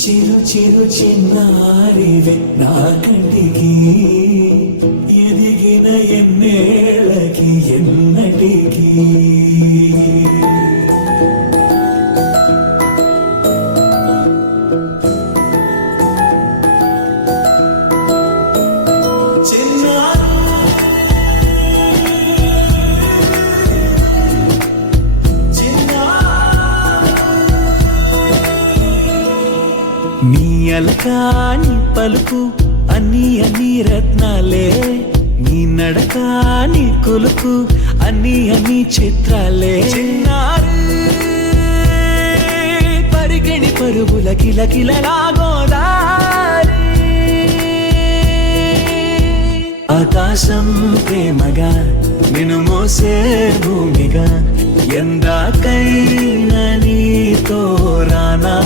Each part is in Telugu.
చిరు చిరు చిన్నారివే నా కంటికి ఎదిగిన ఎన్నేళ్ళకి ఎన్నటికి నీ అలకాని పలుకు అన్ని అన్ని రత్నాలే నీ నడకాని కొలుకు అన్ని అన్ని చిత్రాలే చిన్నారు పరిగణి పరుగుల కిలకిలలాగోదారి ఆకాశం ప్రేమగా నిన్ను మోసే భూమిగా ఎందాకైనా నీతో రానా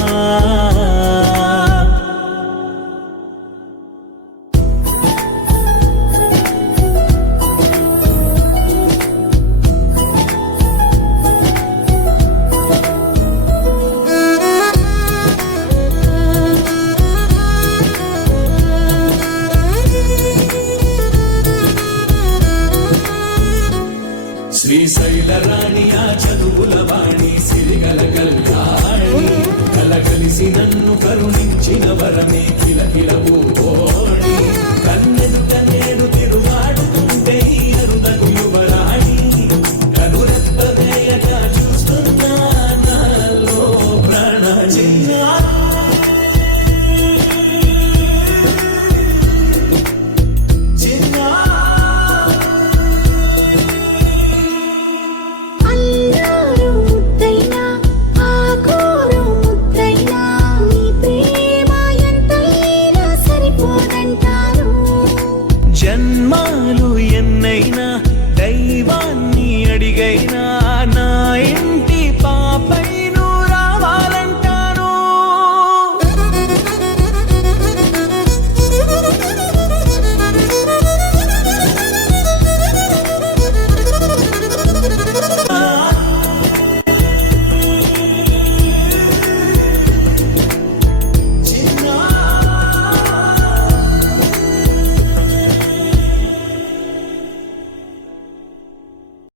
శ్రీశైల రాణి ఆ చదువుల వాణి సిరిగల కళ్యాణి కలగలిసి నన్ను కరుణించిన వరమే కిలకిల ఓడి కన్నెదు కన్నేడు తిరుగాడుతుంటే ఈ అరుదగు యువరాణి కనురెప్పవేయగా చూస్తున్నా నాలో ప్రాణ చిన్న